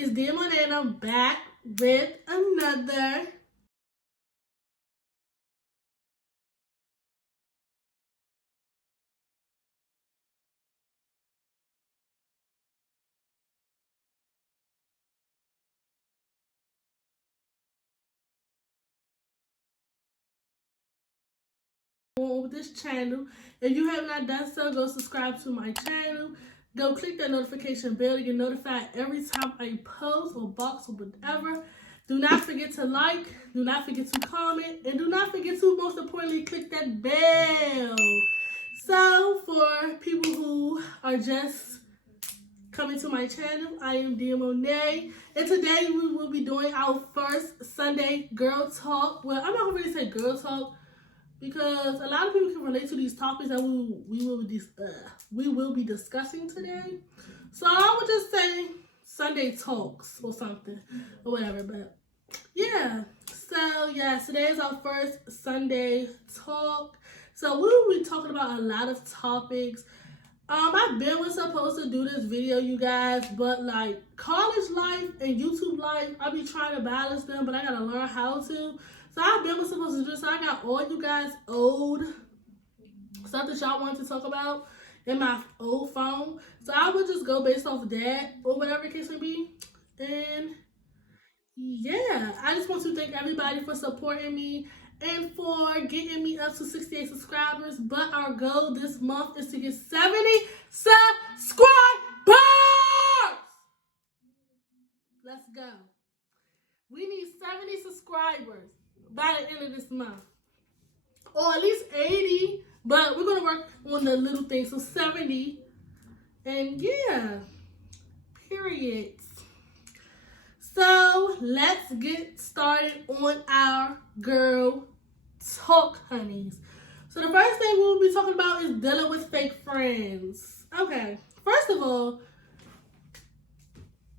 It's Dear Monet and I'm back with another with this channel. If you have not done so, go subscribe to my channel. Go click that notification bell to get notified every time I post or box or whatever. Do not forget to like, do not forget to comment, and do not forget to, most importantly, click that bell. So, for people who are just coming to my channel, I am Dear Monet, and today we will be doing our first Sunday girl talk. Well, I'm not going to really say girl talk because a lot of people can relate to these topics that we will be discussing today. So I would just say Sunday talks or something or whatever. But yeah, so yeah, today is our first Sunday talk. So we will be talking about a lot of topics. I've been supposed to do this video, you guys, but like college life and YouTube life, I be trying to balance them, but I gotta learn how to. So I've been supposed to do this. So I got all you guys old stuff that y'all want to talk about in my old phone. So I would just go based off of that or whatever the case may be. And yeah, I just want to thank everybody for supporting me and for getting me up to 68 subscribers. But our goal this month is to get 70 subscribers. Let's go. We need 70 subscribers by the end of this month. Or at least 80. But we're going to work on the little things. So 70. And yeah. Period. So let's get started on our girl talk, honeys. So the first thing we will be talking about is dealing with fake friends. Okay. First of all,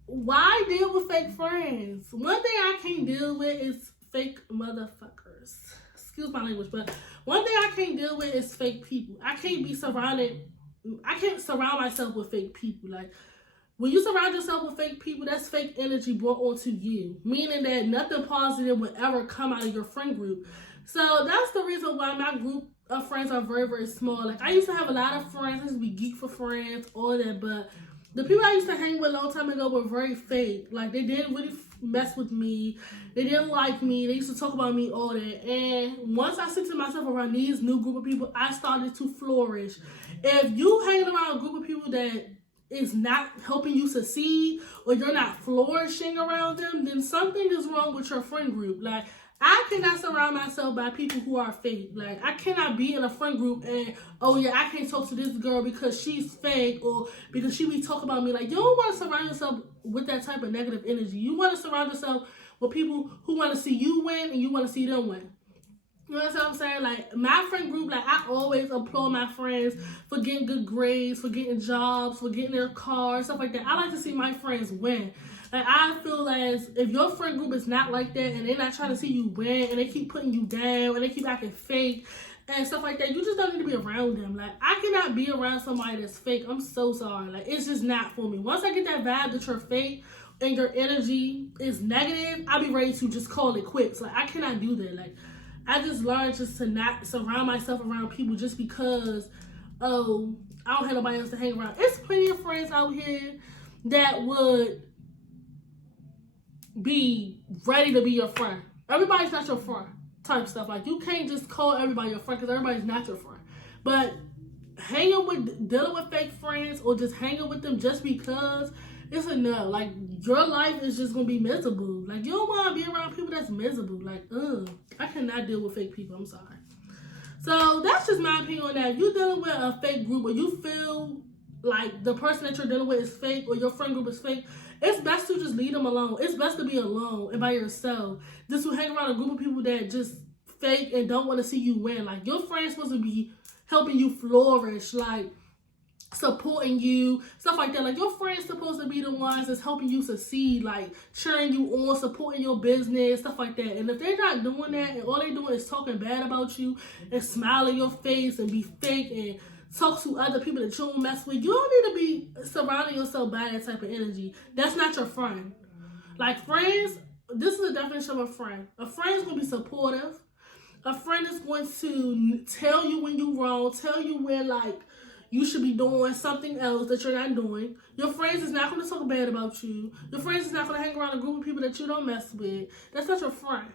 why deal with fake friends? One thing I can't deal with is fake motherfuckers. Excuse my language, but one thing I can't deal with is fake people. I can't surround myself with fake people. Like, when you surround yourself with fake people, that's fake energy brought onto you. Meaning that nothing positive will ever come out of your friend group. So that's the reason why my group of friends are very, very small. Like, I used to have a lot of friends. I used to be geek for friends, all that, but the people I used to hang with a long time ago were very fake. Like, they didn't really mess with me. They didn't like me. They used to talk about me, all that. And once I centered myself around these new group of people, I started to flourish. If you hang around a group of people that is not helping you succeed or you're not flourishing around them, then something is wrong with your friend group. Like, I cannot surround myself by people who are fake. Like, I cannot be in a friend group and, oh yeah, I can't talk to this girl because she's fake or because she be talking about me. Like, you don't want to surround yourself with that type of negative energy. You want to surround yourself with people who want to see you win and you want to see them win. You know what I'm saying? Like, my friend group, like, I always applaud my friends for getting good grades, for getting jobs, for getting their cars, stuff like that. I like to see my friends win. Like, I feel as if your friend group is not like that and they're not trying to see you win and they keep putting you down and they keep acting fake and stuff like that, you just don't need to be around them. Like, I cannot be around somebody that's fake. I'm so sorry. Like, it's just not for me. Once I get that vibe that you're fake and your energy is negative, I'll be ready to just call it quits. Like, I cannot do that. Like, I just learned just to not surround myself around people just because, oh, I don't have nobody else to hang around. There's plenty of friends out here that would be ready to be your friend. Everybody's not your friend type stuff. Like, you can't just call everybody your friend because everybody's not your friend. But dealing with fake friends or just hanging with them just because, it's enough. Like, your life is just gonna be miserable. Like, you don't want to be around people that's miserable. Like, I cannot deal with fake people. I'm sorry. So that's just my opinion on that. If you're dealing with a fake group or you feel like the person that you're dealing with is fake or your friend group is fake, it's best to just leave them alone. It's best to be alone and by yourself. Just to hang around a group of people that just fake and don't want to see you win. Like, your friend's supposed to be helping you flourish. Like, supporting you, stuff like that. Like, your friends supposed to be the ones that's helping you succeed, like cheering you on, supporting your business, stuff like that. And if they're not doing that and all they doing is talking bad about you and smile in your face and be fake and talk to other people that you don't mess with, you don't need to be surrounding yourself by that type of energy. That's not your friend. Like friends, this is the definition of a friend. A friend is going to be supportive. A friend is going to tell you when you're wrong, tell you when, like, you should be doing something else that you're not doing. Your friends is not going to talk bad about you. Your friends is not going to hang around a group of people that you don't mess with. That's not your friend.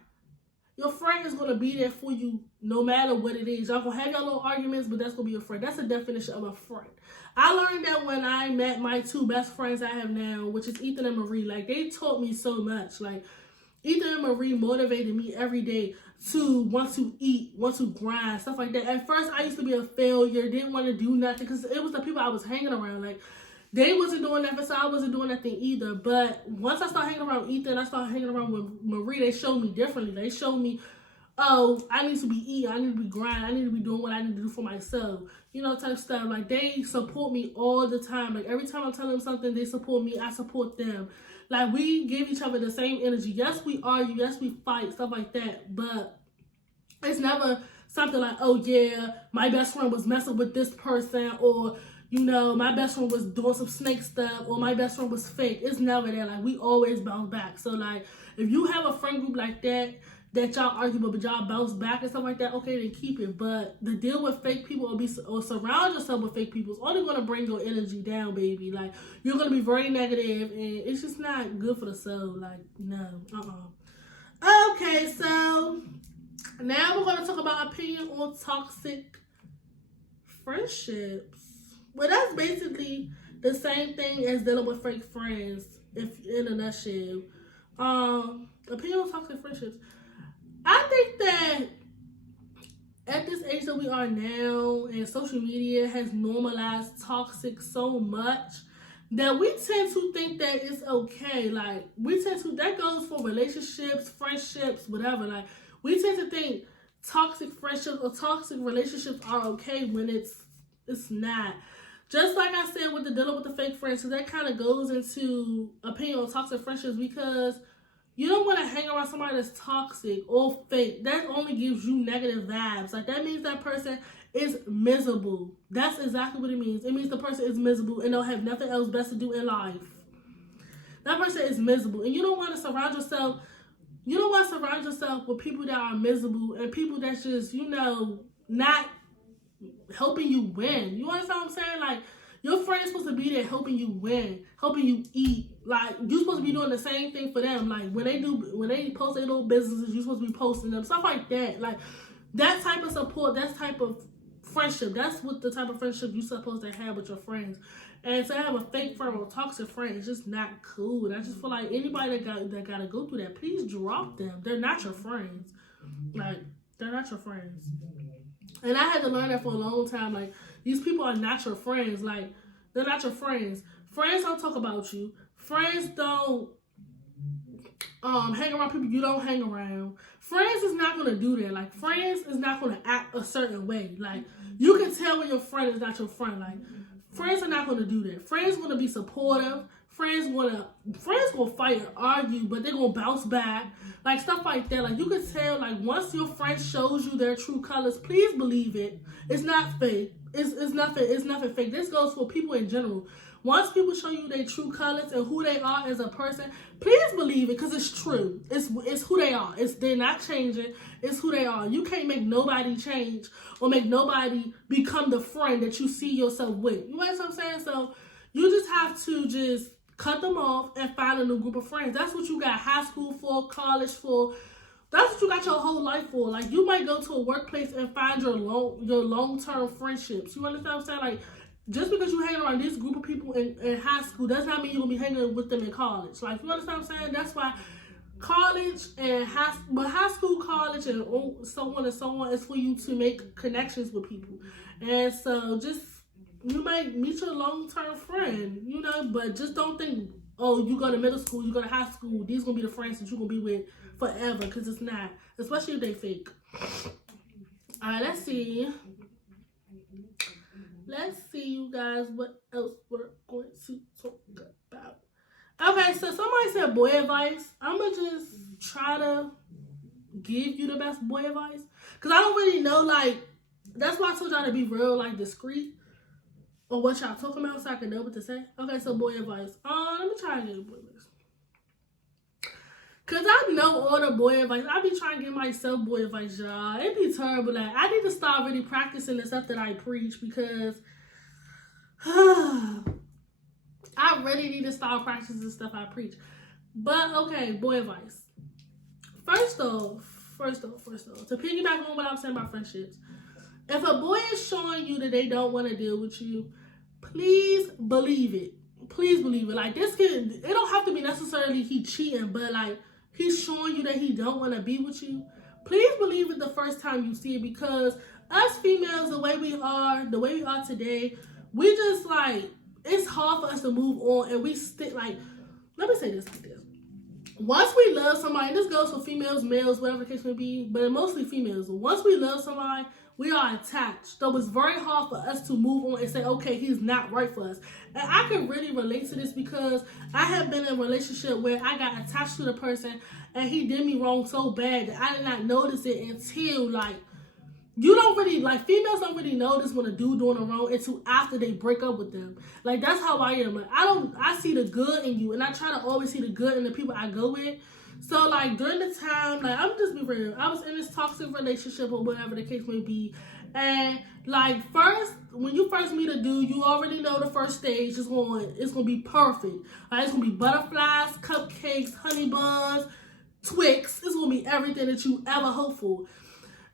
Your friend is going to be there for you no matter what it is. Y'all going to have your little arguments, but that's going to be your friend. That's the definition of a friend. I learned that when I met my two best friends I have now, which is Ethan and Marie. Like, they taught me so much. Like, Ethan and Marie motivated me every day to want to eat, want to grind, stuff like that. At first, I used to be a failure, didn't want to do nothing, because it was the people I was hanging around. Like, they wasn't doing nothing, so I wasn't doing nothing either. But once I started hanging around Ethan, I started hanging around with Marie, they showed me differently. They showed me, oh, I need to be eating, I need to be grinding, I need to be doing what I need to do for myself. You know, type stuff. Like, they support me all the time. Like, every time I tell them something, they support me, I support them. Like, we give each other the same energy. Yes, we argue. Yes, we fight. Stuff like that. But it's never something like, oh, yeah, my best friend was messing with this person. Or, you know, my best friend was doing some snake stuff. Or my best friend was fake. It's never that. Like, we always bounce back. So, like, if you have a friend group like that y'all argue but y'all bounce back and stuff like that, okay, then keep it. But the deal with fake people or surround yourself with fake people is only going to bring your energy down, baby. Like, you're going to be very negative, and it's just not good for the soul. Like, no, Okay, so now we're going to talk about opinion on toxic friendships. Well, that's basically the same thing as dealing with fake friends, if in a nutshell. Opinion on toxic friendships. I think that at this age that we are now, and social media has normalized toxic so much that we tend to think that it's okay. Like, that goes for relationships, friendships, whatever. Like, we tend to think toxic friendships or toxic relationships are okay when it's not. Just like I said with the dealing with the fake friends, so that kind of goes into opinion on toxic friendships, because you don't want to hang around somebody that's toxic or fake. That only gives you negative vibes. Like, that means that person is miserable. That's exactly what it means. It means the person is miserable and don't have nothing else best to do in life. That person is miserable. And you don't want to surround yourself with people that are miserable and people that's just, you know, not helping you win. You understand what I'm saying? Like, your friend's supposed to be there helping you win, helping you eat. Like, you're supposed to be doing the same thing for them. Like, when they post their little businesses, you're supposed to be posting them. Stuff like that. Like, that type of support, that type of friendship, that's what the type of friendship you're supposed to have with your friends. And to have a fake friend or toxic friend is just not cool. And I just feel like anybody that gotta go through that, please drop them. They're not your friends. Like, they're not your friends. And I had to learn that for a long time. Like, these people are not your friends. Like, they're not your friends. Friends don't talk about you. Friends don't hang around people you don't hang around. Friends is not going to do that. Like, friends is not going to act a certain way. Like, you can tell when your friend is not your friend. Like, friends are not going to do that. Friends going to be supportive. Friends gonna fight and argue, but they're gonna bounce back. Like, stuff like that. Like, you can tell, like, once your friend shows you their true colors, please believe it. It's not fake. It's nothing fake. This goes for people in general. Once people show you their true colors and who they are as a person, please believe it, because it's true. It's who they are. They're not changing. It's who they are. You can't make nobody change or make nobody become the friend that you see yourself with. You know what I'm saying? So you just have to just cut them off and find a new group of friends. That's what you got high school for, college for. That's what you got your whole life for. Like, you might go to a workplace and find your long-term friendships. You understand what I'm saying? Like, just because you hang around this group of people in high school does not mean you're going to be hanging with them in college. Like, you understand what I'm saying? That's why college and high school, college, and so on and so on is for you to make connections with people. And so you might meet your long-term friend, you know, but just don't think, oh, you go to middle school, you go to high school, these going to be the friends that you're going to be with forever, because it's not, especially if they fake. All right, let's see, you guys, what else we're going to talk about. Okay, so somebody said boy advice. I'm going to just try to give you the best boy advice, because I don't really know, like, that's why I told y'all to be real, like, discreet or what y'all talking about so I can know what to say. Okay, so boy advice. Let me try to get boy advice. Cause I know all the boy advice. I be trying to give myself boy advice, y'all. It be terrible. Like, I need to start really practicing the stuff that I preach because I really need to start practicing the stuff I preach. But okay, boy advice. First off, to piggyback on what I was saying about friendships, if a boy is showing you that they don't want to deal with you, please believe it. Please believe it. Like, this kid, it don't have to be necessarily he cheating, but like, he's showing you that he don't want to be with you. Please believe it the first time you see it, because us females, the way we are today, we just like, it's hard for us to move on, and we stick like, let me say this like this. Once we love somebody, and this goes for females, males, whatever the case may be, but mostly females, once we love somebody, we are attached. So it's very hard for us to move on and say, okay, he's not right for us. And I can really relate to this because I have been in a relationship where I got attached to the person and he did me wrong so bad that I did not notice it until, like, you don't really, like, females don't really notice when a dude doing it wrong until after they break up with them. Like, that's how I am. Like, I see the good in you, and I try to always see the good in the people I go with. So, like, during the time, like, I'm just be real, I was in this toxic relationship or whatever the case may be. And, like, when you first meet a dude, you already know the first stage is going to be perfect. Like, it's going to be butterflies, cupcakes, honey buns, Twix. It's going to be everything that you ever hope for.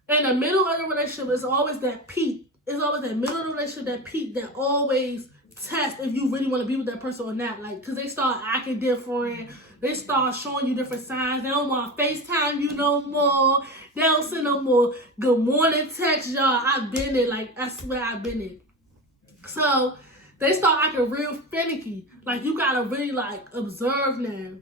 In the middle of the relationship, it's always that peak. It's always that middle of the relationship, that peak that always tests if you really want to be with that person or not. Like, because they start acting different. They start showing you different signs. They don't want to FaceTime you no more. They don't send no more good morning texts, y'all. I've been there. Like, I swear I've been there. So, they start acting real finicky. Like, you got to really, like, observe now.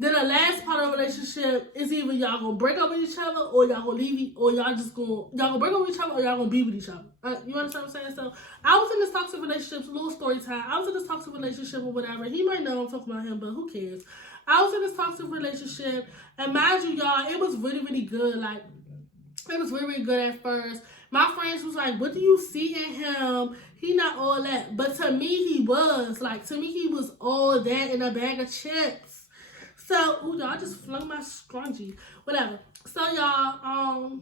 Then the last part of the relationship is either y'all gonna break up with each other or y'all gonna leave, or y'all gonna break up with each other or y'all gonna be with each other. You understand what I'm saying? So I was in this toxic relationship, little story time. I was in this toxic relationship or whatever. He might know I'm talking about him, but who cares? I was in this toxic relationship, and mind you, y'all, it was really, really good. Like, it was really, really good at first. My friends was like, what do you see in him? He not all that. But to me, he was. Like, to me, he was all that in a bag of chips. So, ooh, y'all, I just flung my scrunchie. Whatever. So, y'all,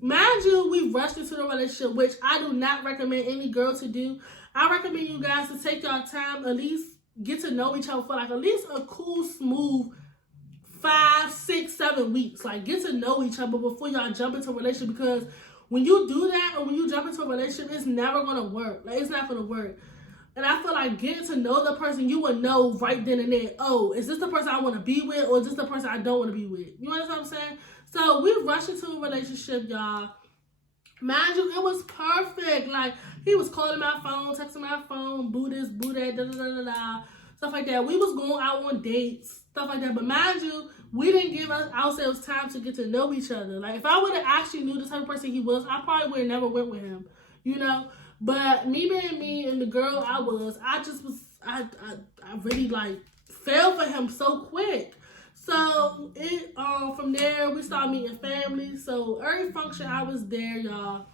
mind you, we rushed into the relationship, which I do not recommend any girl to do. I recommend you guys to take y'all time, at least get to know each other for like at least a cool, smooth 5, 6, 7 weeks. Like, get to know each other before y'all jump into a relationship, because when you do that or when you jump into a relationship, it's never going to work. Like, it's not going to work. And I feel like getting to know the person, you will know right then and there, oh, is this the person I want to be with, or is this the person I don't want to be with? You understand what I'm saying? So we rushed into a relationship, y'all. Mind you, it was perfect. Like, he was calling my phone, texting my phone, boo this, boo that, da da da da da, stuff like that. We was going out on dates, stuff like that. But mind you, we didn't give ourselves time to get to know each other. Like, if I would have actually knew the type of person he was, I probably would have never went with him, you know? But me being me and the girl I really, like, fell for him so quick. So, from there, we started meeting family. So, every function, I was there, y'all.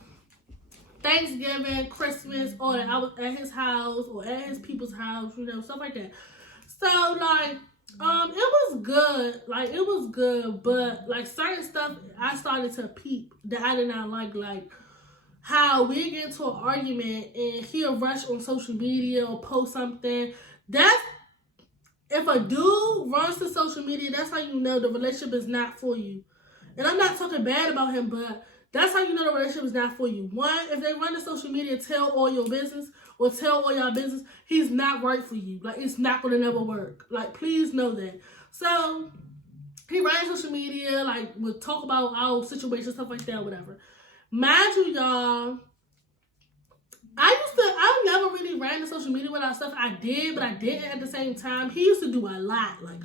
Thanksgiving, Christmas, all that. I was at his house or at his people's house, you know, stuff like that. So, like, it was good. Like, it was good. But, like, certain stuff I started to peep that I did not like how we get into an argument and he'll rush on social media or post something. That's, if a dude runs to social media, that's how you know the relationship is not for you. And I'm not talking bad about him, but that's how you know the relationship is not for you. One, if they run to social media, tell all your business or tell all your business, he's not right for you. Like, it's not going to never work. Like, please know that. So, he ran social media, like, we'll talk about our situation, stuff like that, whatever. Mind you, y'all, I never really ran to social media with our stuff. I did, but I didn't at the same time. He used to do a lot, like,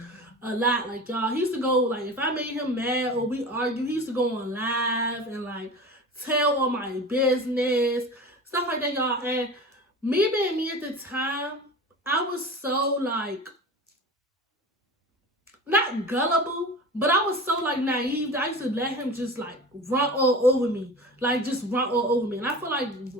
y'all. He used to go, like, if I made him mad or we argue, he used to go on live and, like, tell all my business, stuff like that, y'all. And me being me at the time, I was so, like, not gullible, but I was so, like, naive that I used to let him just, like, run all over me. Like, just run all over me. And I feel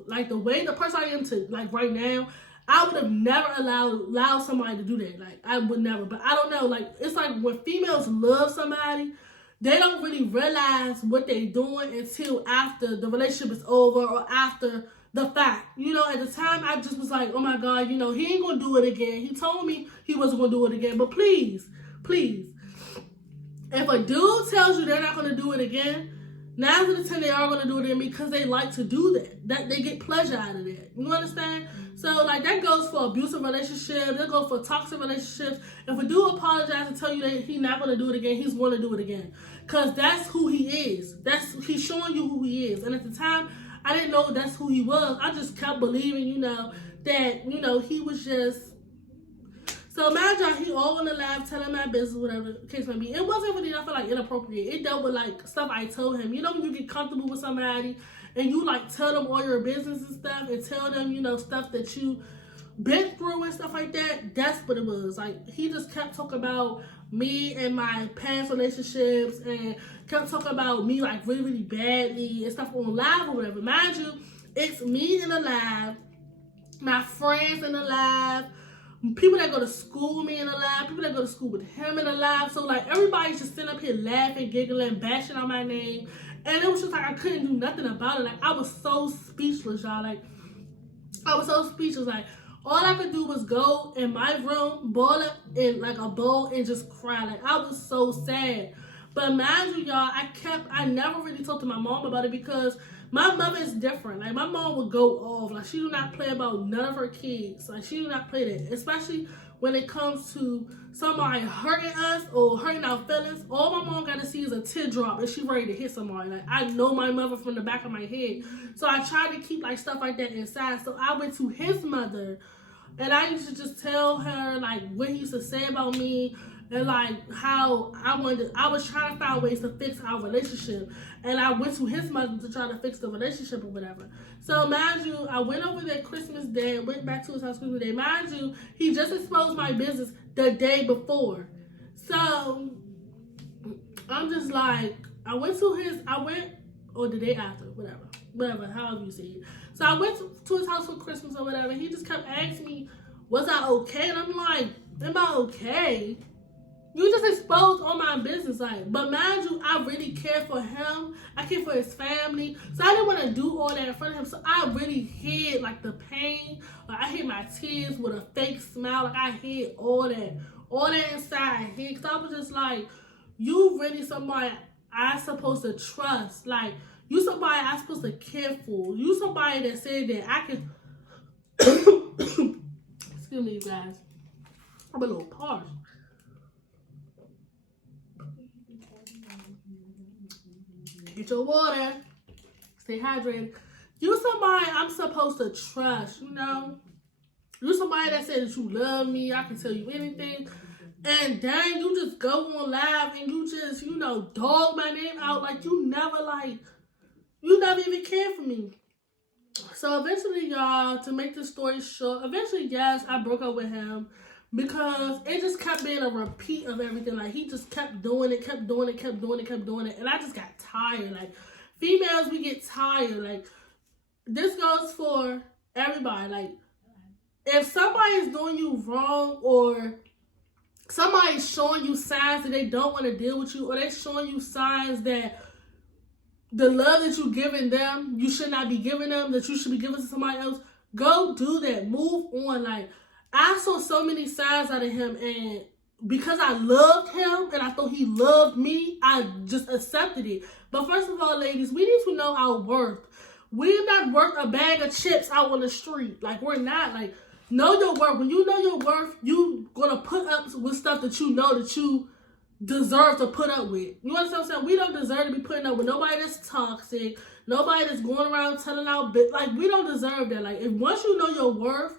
like the way the person I am to, like, right now, I would have never allowed somebody to do that. Like, I would never. But I don't know. Like, it's like when females love somebody, they don't really realize what they're doing until after the relationship is over or after the fact. You know, at the time, I just was like, oh my God, you know, he ain't going to do it again. He told me he wasn't going to do it again. But please, if a dude tells you they're not going to do it again, 9 out of 10 they are going to do it again because they like to do that. That they get pleasure out of that. You understand? So, like, that goes for abusive relationships. That goes for toxic relationships. If a dude apologizes and tell you that he's not going to do it again, he's going to do it again. Because that's who he is. He's showing you who he is. And at the time, I didn't know that's who he was. I just kept believing, you know, that, you know, he was just... So imagine he all in the lab telling my business, whatever the case may be. It wasn't really nothing like inappropriate. It dealt with like stuff I told him. You know when you get comfortable with somebody and you like tell them all your business and stuff and tell them, you know, stuff that you been through and stuff like that. That's what it was. Like, he just kept talking about me and my past relationships and kept talking about me like really, really badly and stuff on live or whatever. Mind you, it's me in the live, my friends in the live, people that go to school with me in the live, people that go to school with him in the live. So, like, everybody's just sitting up here laughing, giggling, bashing on my name. And it was just like I couldn't do nothing about it. Like, I was so speechless, y'all. Like, I was so speechless. Like, all I could do was go in my room, ball up in, like, a bowl and just cry. Like, I was so sad. But mind you, y'all, I never really talked to my mom about it because my mother is different. Like, my mom would go off. Like, she do not play about none of her kids. Like, she do not play that. Especially when it comes to somebody hurting us or hurting our feelings. All my mom got to see is a teardrop and she ready to hit somebody. Like, I know my mother from the back of my head. So I tried to keep, like, stuff like that inside. So I went to his mother and I used to just tell her, like, what he used to say about me. And like how I was trying to find ways to fix our relationship. And I went to his mother to try to fix the relationship or whatever. So mind you, I went over there Christmas Day, went back to his house Christmas Day. Mind you, he just exposed my business the day before. So I'm just like, or the day after, whatever, however you see it. So I went to his house for Christmas or whatever. He just kept asking me, was I okay? And I'm like, am I okay? You just exposed all my business, like, but mind you, I really care for him. I care for his family. So I didn't want to do all that in front of him. So I really hid, like, the pain. Like, I hid my tears with a fake smile. Like, I hid all that inside. I hid, because I was just like, you really somebody I supposed to trust. Like, you somebody I supposed to care for. You somebody that said that I can, excuse me, you guys. I'm a little parched. Get your water. Stay hydrated. You somebody I'm supposed to trust, you know? You somebody that said that you love me. I can tell you anything. And dang, you just go on live and you just, you know, dog my name out. Like, you never even cared for me. So eventually, y'all, to make this story short, eventually, yes, I broke up with him. Because it just kept being a repeat of everything. Like, he just kept doing it. And I just got tired. Like, females, we get tired. Like, this goes for everybody. Like, if somebody is doing you wrong or somebody's showing you signs that they don't want to deal with you or they're showing you signs that the love that you're giving them, you should not be giving them, that you should be giving to somebody else, go do that. Move on. Like, I saw so many signs out of him, and because I loved him and I thought he loved me, I just accepted it. But first of all, ladies, we need to know our worth. We're not worth a bag of chips out on the street. Like, we're not. Like, know your worth. When you know your worth, you gonna put up with stuff that you know that you deserve to put up with. You understand what I'm saying? We don't deserve to be putting up with nobody that's toxic, nobody that's going around telling out bit. Like, we don't deserve that. Like, if once you know your worth,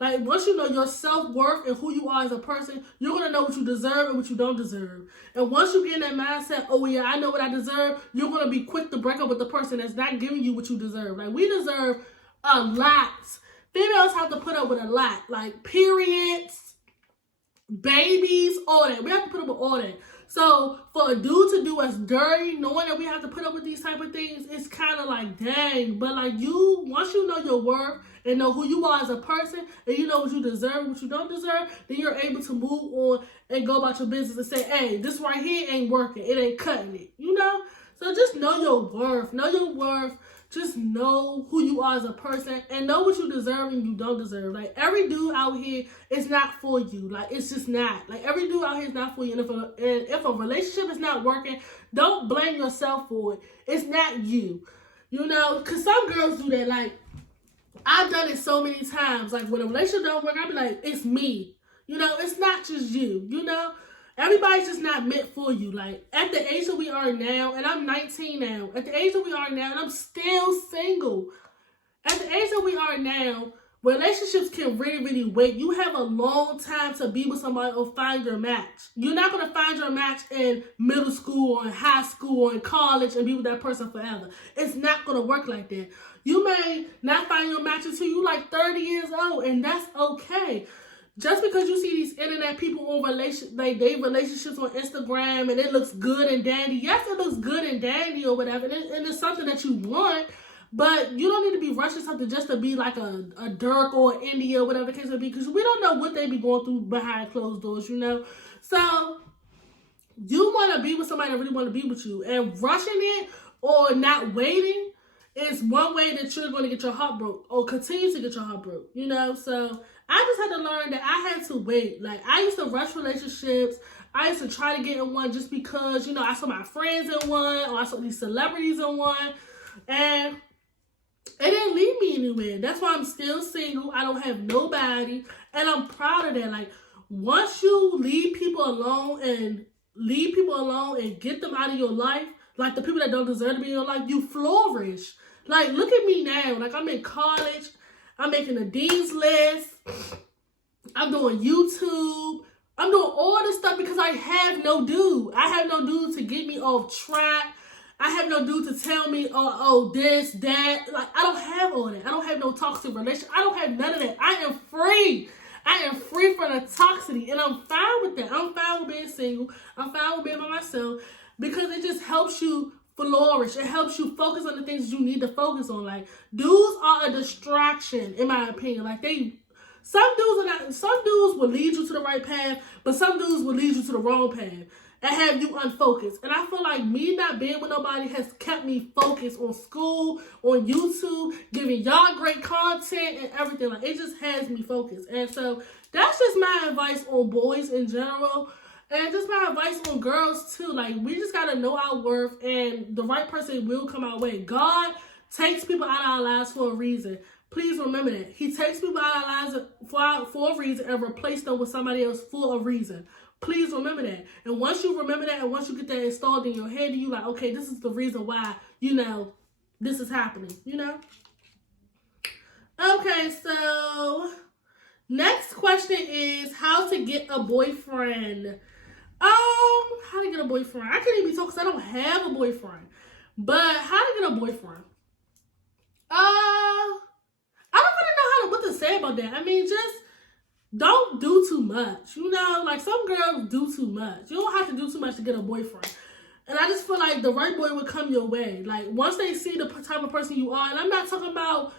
like, once you know your self-worth and who you are as a person, you're going to know what you deserve and what you don't deserve. And once you get in that mindset, oh, yeah, I know what I deserve, you're going to be quick to break up with the person that's not giving you what you deserve. Like, we deserve a lot. Females have to put up with a lot. Like, periods, babies, all that. We have to put up with all that. So for a dude to do us dirty, knowing that we have to put up with these type of things, it's kind of like, dang. But like once you know your worth and know who you are as a person, and you know what you deserve, what you don't deserve, then you're able to move on and go about your business and say, hey, this right here ain't working. It ain't cutting it, you know? So just know your worth. Know your worth. Just know who you are as a person and know what you deserve and you don't deserve. Like, every dude out here is not for you. Like, it's just not. Like, every dude out here is not for you. And if a relationship is not working, don't blame yourself for it. It's not you. You know, because some girls do that. Like, I've done it so many times. Like, when a relationship don't work, I'll be like, it's me. You know, it's not just you. You know? Everybody's just not meant for you. Like, at the age that we are now, and I'm 19 now, at the age that we are now, and I'm still single. At the age that we are now, relationships can really, really wait. You have a long time to be with somebody or find your match. You're not going to find your match in middle school or in high school or in college and be with that person forever. It's not going to work like that. You may not find your match until you're like 30 years old, and that's okay. Just because you see these internet people on relationships on Instagram and it looks good and dandy. Yes, it looks good and dandy or whatever, and it's something that you want, but you don't need to be rushing something just to be like a Dirk or India or whatever the case may be, because we don't know what they be going through behind closed doors, you know? So you want to be with somebody that really want to be with you, and rushing it or not waiting is one way that you're going to get your heart broke or continue to get your heart broke, you know? So I just had to learn that I had to wait. Like, I used to rush relationships. I used to try to get in one just because, you know, I saw my friends in one or I saw these celebrities in one. And it didn't lead me anywhere. That's why I'm still single. I don't have nobody. And I'm proud of that. Like, once you leave people alone and get them out of your life, like the people that don't deserve to be in your life, you flourish. Like, look at me now. Like, I'm in college. I'm making a dean's list. I'm doing YouTube. I'm doing all this stuff because I have no dude. I have no dude to get me off track. I have no dude to tell me, oh, this, that. Like, I don't have all that. I don't have no toxic relationship. I don't have none of that. I am free. I am free from the toxicity, and I'm fine with that. I'm fine with being single. I'm fine with being by myself because it just helps you flourish. It helps you focus on the things you need to focus on. Like, dudes are a distraction, in my opinion. Like, some dudes will lead you to the right path, but some dudes will lead you to the wrong path and have you unfocused. And I feel like me not being with nobody has kept me focused on school, on YouTube, giving y'all great content and everything. Like, it just has me focused. And so that's just my advice on boys in general. And just my advice on girls too. Like, we just gotta know our worth, and the right person will come our way. God takes people out of our lives for a reason. Please remember that. He takes people out of our lives for a reason and replace them with somebody else for a reason. Please remember that. And once you remember that, and once you get that installed in your head, you like, okay, this is the reason why, you know, this is happening, you know? Okay, so next question is how to get a boyfriend. How to get a boyfriend? I can't even be talking because I don't have a boyfriend. But how to get a boyfriend? I don't really know what to say about that. I mean, just don't do too much. You know, like, some girls do too much. You don't have to do too much to get a boyfriend. And I just feel like the right boy will come your way. Like, once they see the type of person you are, and I'm not talking about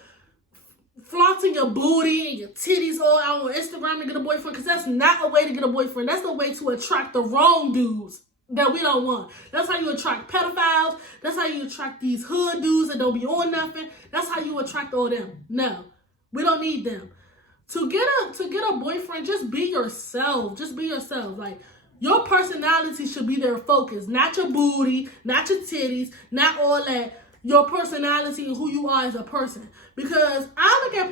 flaunting your booty and your titties all out on Instagram to get a boyfriend, because that's not a way to get a boyfriend. That's the way to attract the wrong dudes that we don't want. That's how you attract pedophiles. That's how you attract these hood dudes that don't be on nothing. That's how you attract all them. No, we don't need them. To get a boyfriend, just be yourself. Just be yourself. Like, your personality should be their focus, not your booty, not your titties, not all that. Your personality and who you are as a person. Because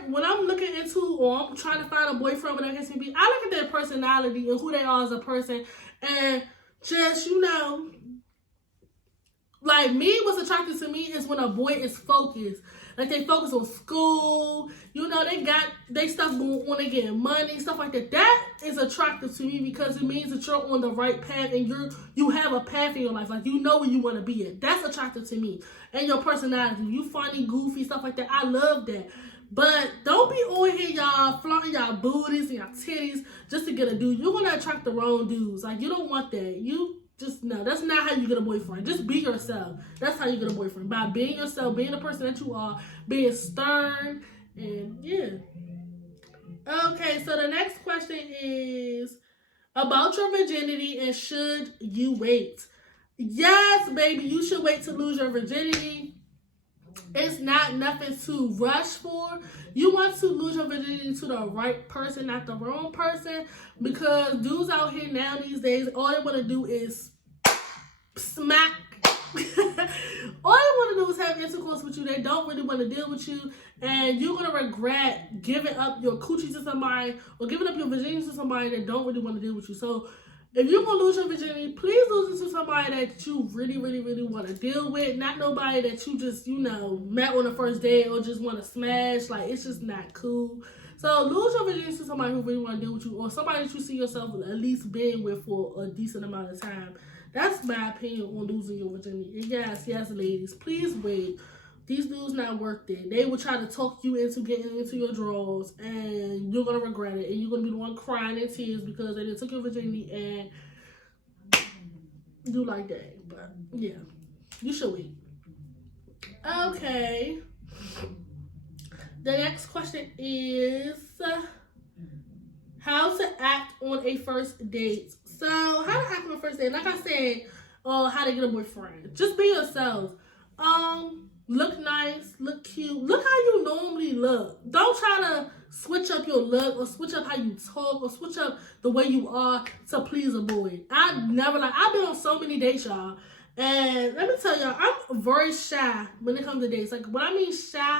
when I'm looking into, or I'm trying to find a boyfriend, whatever it may be, I look at their personality and who they are as a person, and just, you know, like, me, what's attractive to me is when a boy is focused. Like, they focus on school, you know, they stuff going on, they getting money, stuff like that. That is attractive to me because it means that you're on the right path and you have a path in your life. Like, you know where you want to be at. That's attractive to me. And your personality. You funny, goofy, stuff like that. I love that. But don't be on here, y'all, flaunting y'all booties and y'all titties just to get a dude. You're going to attract the wrong dudes. Like, you don't want that. You just, no, that's not how you get a boyfriend. Just be yourself. That's how you get a boyfriend. By being yourself, being the person that you are, being stern, and yeah. Okay, so the next question is about your virginity and should you wait? Yes, baby, you should wait to lose your virginity. It's not nothing to rush for. You want to lose your virginity to the right person, not the wrong person. Because dudes out here now these days, all they want to do is smack. All they want to do is have intercourse with you. They don't really want to deal with you. And you're going to regret giving up your coochie to somebody or giving up your virginity to somebody that don't really want to deal with you. So if you're going to lose your virginity, please lose it to somebody that you really, really, really want to deal with. Not nobody that you just, met on the first date or just want to smash. Like, it's just not cool. So lose your virginity to somebody who really want to deal with you or somebody that you see yourself at least being with for a decent amount of time. That's my opinion on losing your virginity. And yes, ladies, please wait. These dudes not worth it. They will try to talk you into getting into your drawers, and you're going to regret it. And you're going to be the one crying in tears because they took your virginity and do like that. But, yeah, you should wait. Okay. The next question is how to act on a first date. So, how to act on a first date? Like I said, how to get a boyfriend. Just be yourself. Look nice, look cute. Look how you normally look. Don't try to switch up your look or switch up how you talk or switch up the way you are to please a boy. I've been on so many dates, y'all. And let me tell y'all, I'm very shy when it comes to dates. Like, when I mean shy,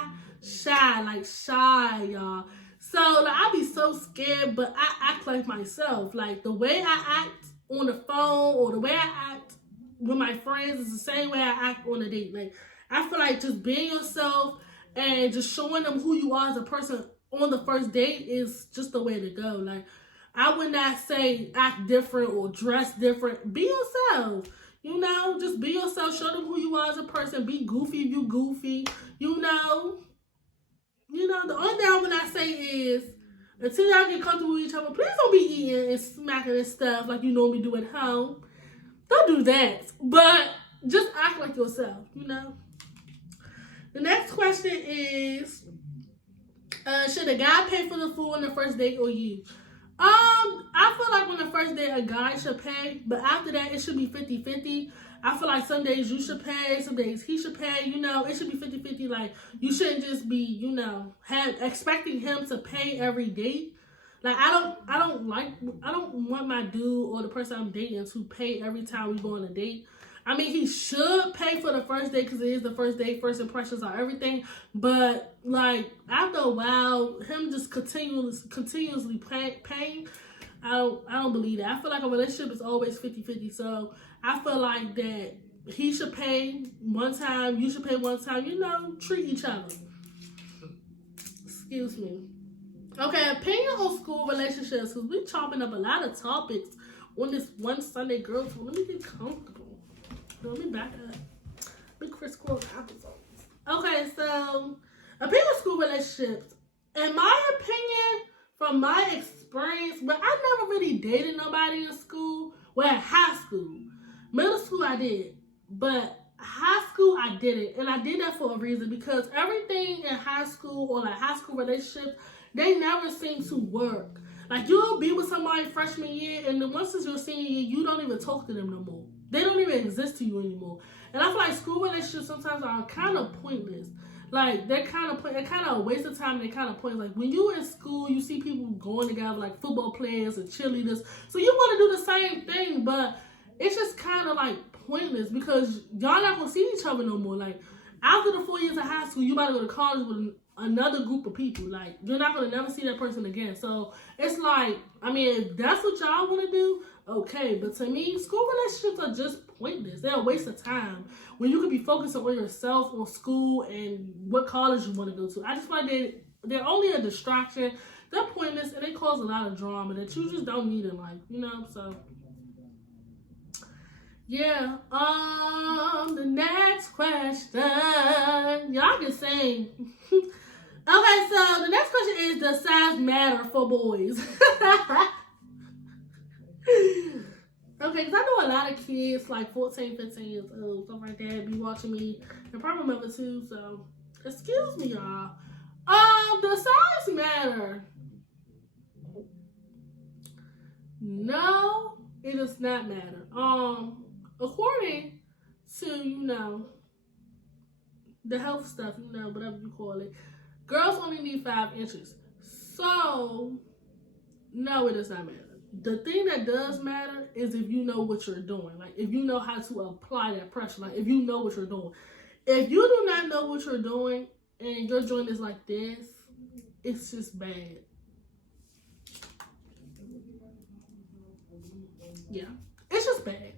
y'all. So, like, I be so scared, but I act like myself. Like, the way I act on the phone or the way I act with my friends is the same way I act on a date. Like, I feel like just being yourself and just showing them who you are as a person on the first date is just the way to go. Like, I would not say act different or dress different. Be yourself. Just be yourself. Show them who you are as a person. Be goofy if you goofy. The only thing I would not say is, until y'all get comfortable with each other, please don't be eating and smacking and stuff like you normally do at home. Don't do that. But just act like yourself, The next question is, should a guy pay for the food on the first date or you? I feel like on the first date, a guy should pay, but after that, it should be 50-50. I feel like some days you should pay, some days he should pay, it should be 50-50. Like, you shouldn't just be, expecting him to pay every date. Like, I don't want my dude or the person I'm dating to pay every time we go on a date. I mean, he should pay for the first date because it is the first date. First impressions are everything. But, like, after a while, him just continuously paying, I don't believe that. I feel like a relationship is always 50-50. So, I feel like that he should pay one time, you should pay one time. Treat each other. Excuse me. Okay, opinion on school relationships. Because we're chopping up a lot of topics on this one Sunday, girl. So, let me get comfortable. Let me back up. Let me crisscross episodes. Okay, so opinion on school relationships. In my opinion, from my experience, but I never really dated nobody in school. Well, at high school. Middle school I did. But high school I didn't. And I did that for a reason. Because everything in high school or like high school relationships, they never seem to work. Like, you'll be with somebody freshman year, and then once it's your senior year, you don't even talk to them no more. They don't even exist to you anymore. And I feel like school relationships sometimes are kind of pointless. Like, they're kind of a waste of time. They're kind of pointless. Like, when you're in school, you see people going together, like football players and cheerleaders. So you want to do the same thing, but it's just kind of like pointless because y'all not going to see each other no more. Like, after the 4 years of high school, you about to go to college with another group of people. Like, you're not going to never see that person again. So it's like, I mean, if that's what y'all want to do, okay. But to me, school relationships are just pointless. They're a waste of time when you could be focusing on yourself, on school, and what college you want to go to. I just feel like they're only a distraction. They're pointless, and they cause a lot of drama that you just don't need in life, so yeah. The next question, y'all can say Okay, so the next question is, does size matter for boys? Okay, because I know a lot of kids, like 14, 15 years old, stuff like that, be watching me, and probably remember too, so excuse me, y'all. Does size matter? No, it does not matter. According to, the health stuff, whatever you call it, girls only need 5 inches. So, no, it does not matter. The thing that does matter is if you know what you're doing. Like, if you know how to apply that pressure. Like, if you know what you're doing. If you do not know what you're doing and your joint is like this, it's just bad. Yeah. It's just bad.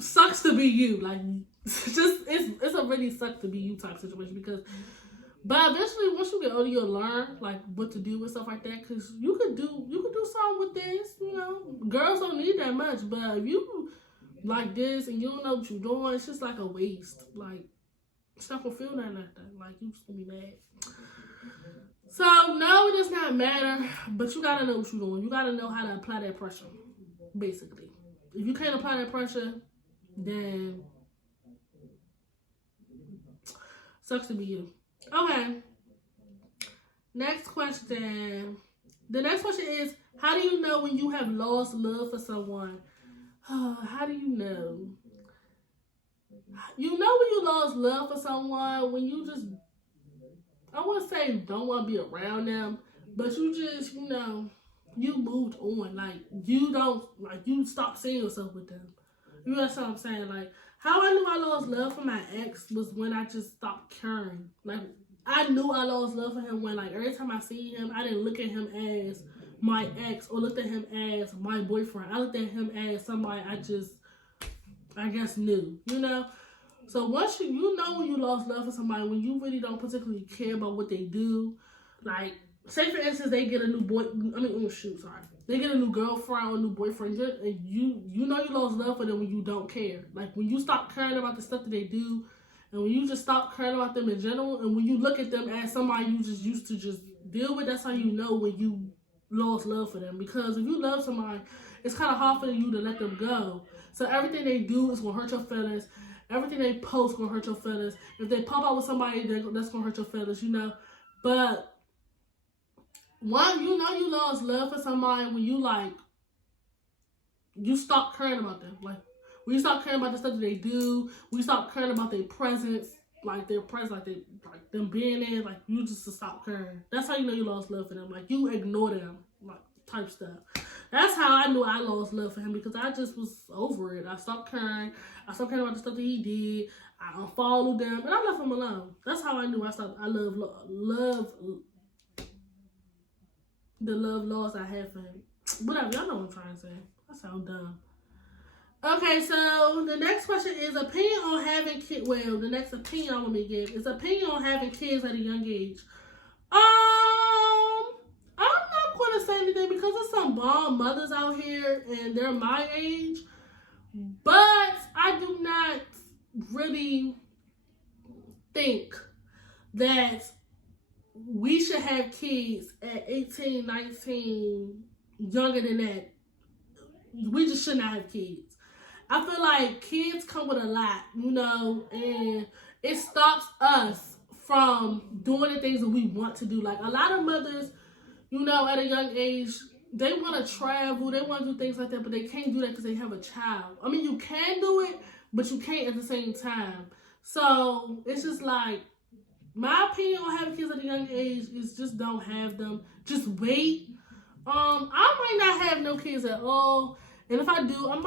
Sucks to be you. Like, it's a really sucks to be you type situation because, but eventually once you get older, you'll learn like what to do with stuff like that. Cause you could do something with this. Girls don't need that much, but if you like this and you don't know what you're doing, it's just like a waste. Like, it's not gonna feel nothing like that. Like, you just gonna be mad. So no, it does not matter, but you gotta know what you're doing. You gotta know how to apply that pressure, basically. If you can't apply that pressure, then sucks to be you. Okay. Next question. The next question is, how do you know when you have lost love for someone? How do you know? You know when you lost love for someone, when you just, I wouldn't say don't want to be around them, but you just, you moved on. Like, you don't, like, you stopped seeing yourself with them. You know what I'm saying? Like, how I knew I lost love for my ex was when I just stopped caring. Like, I knew I lost love for him when, like, every time I see him, I didn't look at him as my ex or looked at him as my boyfriend. I looked at him as somebody I guess knew, So once you know when you lost love for somebody, when you really don't particularly care about what they do, like, say for instance, they get a new they get a new girlfriend or a new boyfriend, and you know you lost love for them when you don't care. Like, when you stop caring about the stuff that they do, and when you just stop caring about them in general, and when you look at them as somebody you just used to just deal with, that's how you know when you lost love for them. Because if you love somebody, it's kind of hard for you to let them go. So everything they do is going to hurt your feelings. Everything they post going to hurt your feelings. If they pop out with somebody, that's going to hurt your feelings, But one, you lost love for somebody when you stop caring about them. Like, when you stop caring about the stuff that they do, when you stop caring about their presence, like them being there, like, you just to stop caring. That's how you know you lost love for them. Like, you ignore them, like, type stuff. That's how I knew I lost love for him, because I just was over it. I stopped caring. I stopped caring about the stuff that he did. I unfollowed them, and I left him alone. That's how I knew I stopped. I love the love loss I had for him. Whatever, y'all know what I'm trying to say. I sound dumb. Okay, so the next question is opinion on having kids. Well, the next opinion I'm gonna give is opinion on having kids at a young age. I'm not gonna say anything because there's some bomb mothers out here and they're my age, but I do not really think that we should have kids at 18, 19, younger than that. We just should not have kids. I feel like kids come with a lot, and it stops us from doing the things that we want to do. Like, a lot of mothers, at a young age, they want to travel, they want to do things like that, but they can't do that because they have a child. I mean, you can do it, but you can't at the same time. So, it's just like, my opinion on having kids at a young age is just don't have them. Just wait. I might not have no kids at all. And if I do, I'm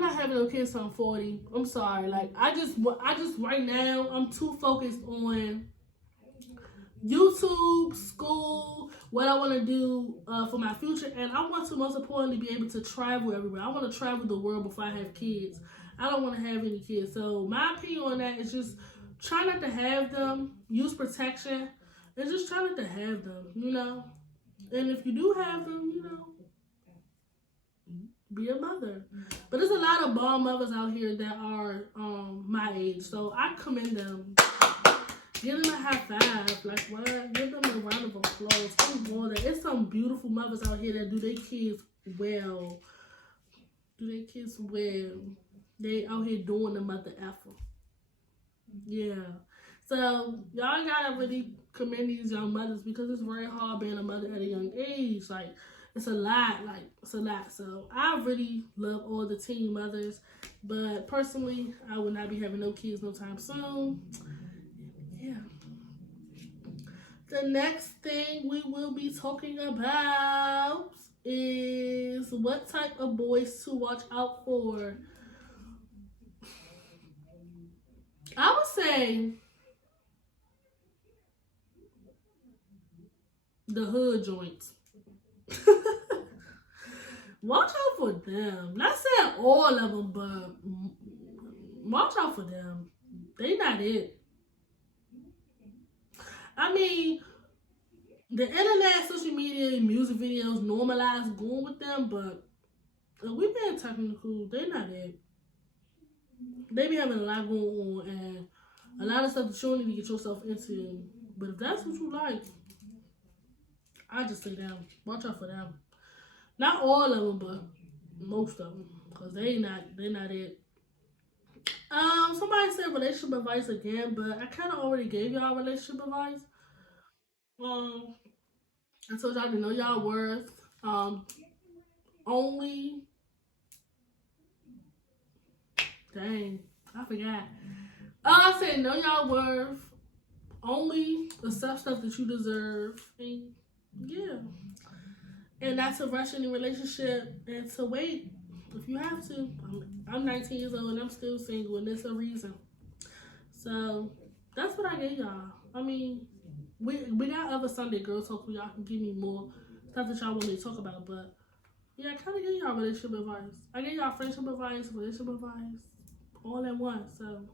not having no kids till I'm 40. I'm sorry. Like, I just right now, I'm too focused on YouTube, school, what I want to do for my future. And I want to, most importantly, be able to travel everywhere. I want to travel the world before I have kids. I don't want to have any kids. So my opinion on that is just try not to have them, use protection, and just try not to have them, And if you do have them, be a mother. But there's a lot of bomb mothers out here that are my age, so I commend them. Give them a high five. Like, what? Give them a round of applause. Come on. There's some beautiful mothers out here that do their kids well. They out here doing the mother effort. Yeah. So, y'all gotta really commend these young mothers because it's very hard being a mother at a young age. Like, it's a lot. So, I really love all the teen mothers. But personally, I will not be having no kids no time soon. Yeah. The next thing we will be talking about is what type of boys to watch out for. I would say the hood joints. Watch out for them. Not saying all of them, but watch out for them. They not it. I mean, the internet, social media, music videos normalize going with them, but we being technical, they not it. They be having a lot going on and a lot of stuff that you don't need to get yourself into. But if that's what you like, I just say them. Watch out for them. Not all of them, but most of them, cause they not it. Somebody said relationship advice again, but I kind of already gave y'all relationship advice. I told y'all to know y'all worth. Only. Dang, I forgot. I said know y'all worth. Only accept stuff that you deserve, and yeah. And not to rush any relationship and to wait if you have to. I'm 19 years old and I'm still single, and there's a reason. So that's what I gave y'all. I mean, we got other Sunday girl talk where y'all can give me more stuff that y'all want me to talk about. But yeah, I kind of gave y'all relationship advice. I gave y'all friendship advice, relationship advice, all at once. So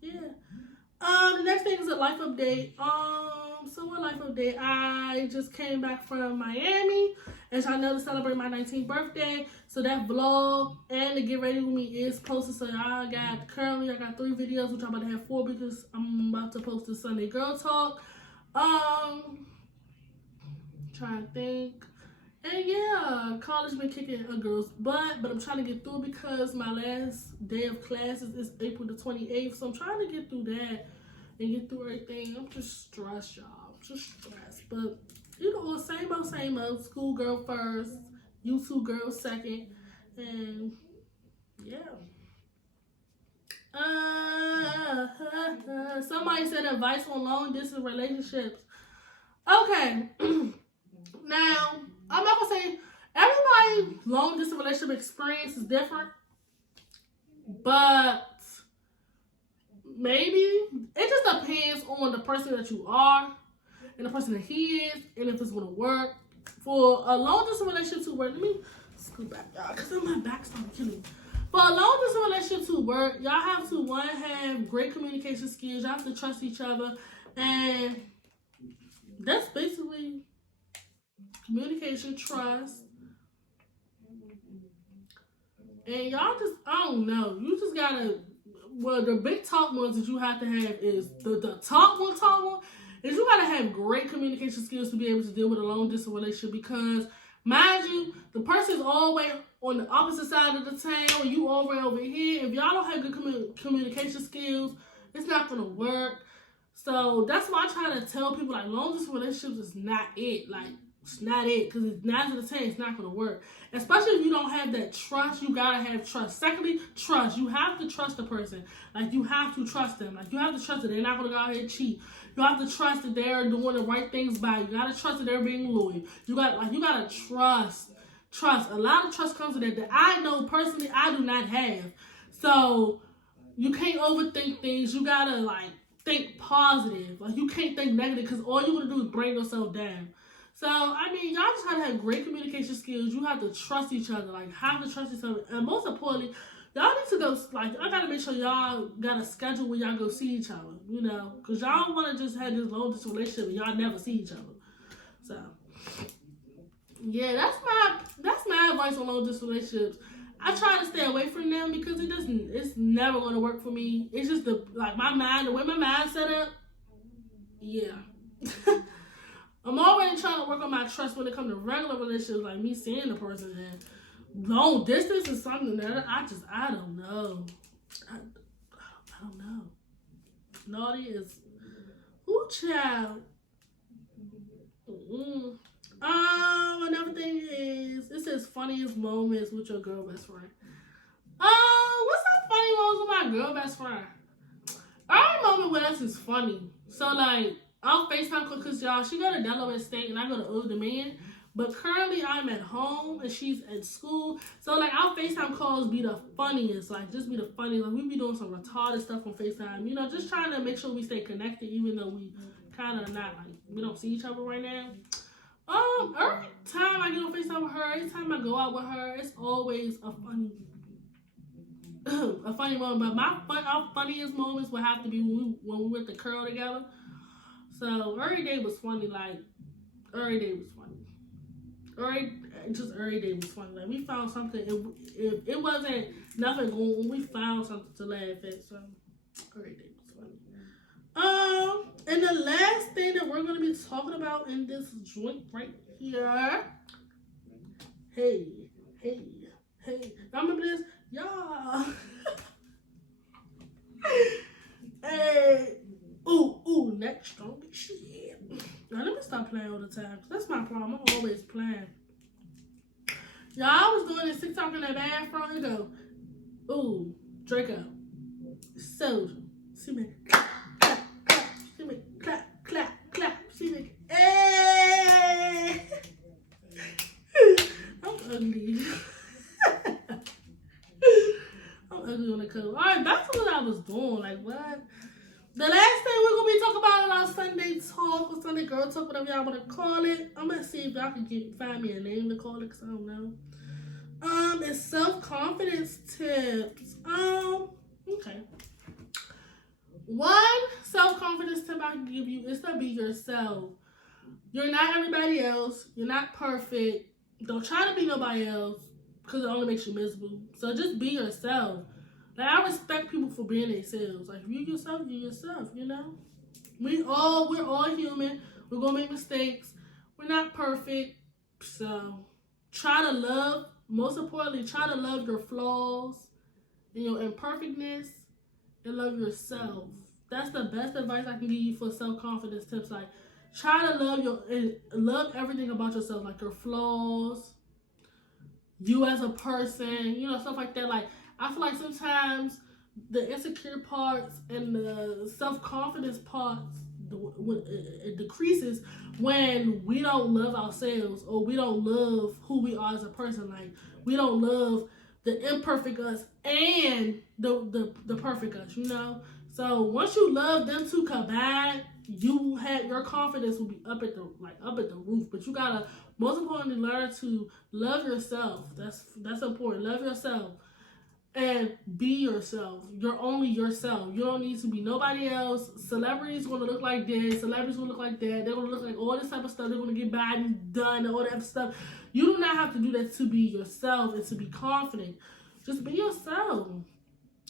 yeah. The next thing is a life update. So a life update. I just came back from Miami, as y'all know, to celebrate my 19th birthday. So that vlog and the get ready with me is posted. So I got 3 videos, which I'm about to have 4 because I'm about to post the Sunday Girl Talk. Trying to think. And yeah, college been kicking a girl's butt, but I'm trying to get through because my last day of classes is April the 28th. So I'm trying to get through that and get through everything. I'm just stressed, y'all. Just stressed. But, you know, same old. School girl first, YouTube girl second. And, yeah. Somebody said advice on long distance relationships. Okay. Now, I'm not gonna say everybody's long distance relationship experience is different, but maybe it just depends on the person that you are and the person that he is, and if it's gonna work. For a long distance relationship to work, let me scoot back, y'all, because my back's starting to kill me. For a long distance relationship to work, y'all have to have great communication skills. Y'all have to trust each other, and that's basically communication, trust, and y'all just, I don't know, you just gotta, well, the big talk ones that you have to have is, the talk one is you gotta have great communication skills to be able to deal with a long distance relationship, because, mind you, the person's always on the opposite side of the town, and you over here. If y'all don't have good communication skills, it's not gonna work. So that's why I try to tell people, like, long distance relationships is not it. Like, it's not it, because it's 9 to 10, it's not going to work. Especially if you don't have that trust, you got to have trust. Secondly, trust. You have to trust the person. Like, you have to trust them. Like, you have to trust that they're not going to go out here and cheat. You have to trust that they're doing the right things by you. You got to trust that they're being loyal. You got to trust. Trust. A lot of trust comes with that I know personally I do not have. So, you can't overthink things. You got to, like, think positive. Like, you can't think negative, because all you're going to do is bring yourself down. So, I mean, y'all just have to have great communication skills. You have to trust each other. Like, have to trust each other. And most importantly, y'all need to go, like, I got to make sure y'all got a schedule where y'all go see each other, you know. Because y'all don't want to just have this long distance relationship and y'all never see each other. So, yeah, that's my advice on long distance relationships. I try to stay away from them because it's never going to work for me. It's just the way my mind set up, Yeah. I'm already trying to work on my trust when it comes to regular relationships, like me seeing the person. And long distance is something that I don't know. I don't know. Naughty is, ooh, child. Mm-mm. Another thing is, it says funniest moments with your girl best friend. What's that funny moments with my girl best friend? Our moment with us is funny. So like, I'll FaceTime because y'all, she go to Delaware State and I go to Old Dominion. But currently I'm at home and she's at school. So like our FaceTime calls be the funniest. Like just be the funniest. Like we be doing some retarded stuff on FaceTime. You know, just trying to make sure we stay connected even though we kind of not like, we don't see each other right now. Every time I get on FaceTime with her, every time I go out with her, it's always a funny a funny moment. But our funniest moments would have to be when we went to curl together. So every day was funny. Like every day was funny. Every day was funny. Like we found something. It wasn't nothing going on. We found something to laugh at. So every day was funny. And the last thing that we're gonna be talking about in this joint right here. Hey. Remember this? Y'all. Hey. Ooh, next strong shit. Now let me stop playing all the time. That's my problem. I'm always playing. Y'all, I was doing this TikTok in the bathroom and go, ooh, Draco. Soldier. See me. Clap. See me. Clap. See me. Hey. I'm ugly. I'm ugly on the cover. Alright, back to what I was doing. Like, what? The last thing we're going to be talking about in our Sunday talk or Sunday girl talk, whatever y'all want to call it. I'm going to see if y'all can find me a name to call it because I don't know. It's self-confidence tips. Okay. One self-confidence tip I can give you is to be yourself. You're not everybody else. You're not perfect. Don't try to be nobody else because it only makes you miserable. So just be yourself. Like, I respect people for being themselves. Like, you yourself, you know? We're all human. We're going to make mistakes. We're not perfect. So, try to love, most importantly, try to love your flaws and your imperfectness and love yourself. That's the best advice I can give you for self-confidence tips. Like, try to love everything about yourself. Like, your flaws, you as a person, you know, stuff like that. Like, I feel like sometimes the insecure parts and the self-confidence parts, it decreases when we don't love ourselves or we don't love who we are as a person. Like, we don't love the imperfect us and the perfect us, you know? So once you love them two combined, your confidence will be up at the roof. But you gotta, most importantly, learn to love yourself. That's important. Love yourself. And be yourself. You're only yourself. You don't need to be nobody else. Celebrities going to look like this. Celebrities going to look like that. They're going to look like all this type of stuff. They're going to get Biden done and all that stuff. You do not have to do that to be yourself and to be confident. Just be yourself.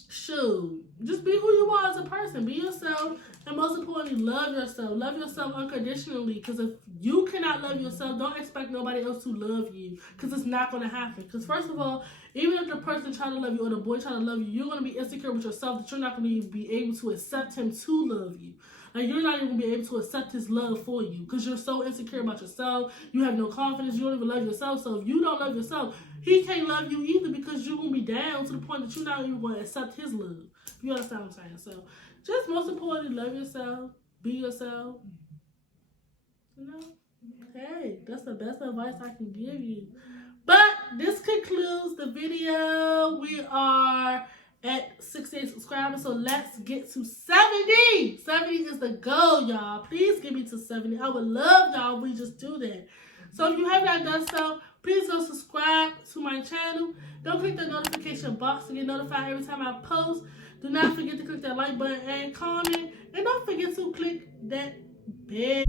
Shoot. Just be who you are as a person. Be yourself. And most importantly, love yourself. Love yourself unconditionally. Because if you cannot love yourself, don't expect nobody else to love you. Because it's not going to happen. Because first of all, even if the person trying to love you or the boy trying to love you, you're going to be insecure with yourself that you're not going to be able to accept him to love you. Like, you're not even going to be able to accept his love for you because you're so insecure about yourself. You have no confidence. You don't even love yourself. So if you don't love yourself, he can't love you either because you're going to be down to the point that you're not even going to accept his love. You understand what I'm saying? So just most importantly, love yourself. Be yourself. You know? Hey, that's the best advice I can give you. But this concludes the video. We are at 68 subscribers, so let's get to 70. 70 is the goal, y'all. Please get me to 70. I would love y'all if we just do that. So if you have not done so, please go subscribe to my channel. Don't click the notification box to get notified every time I post. Do not forget to click that like button and comment. And don't forget to click that bell.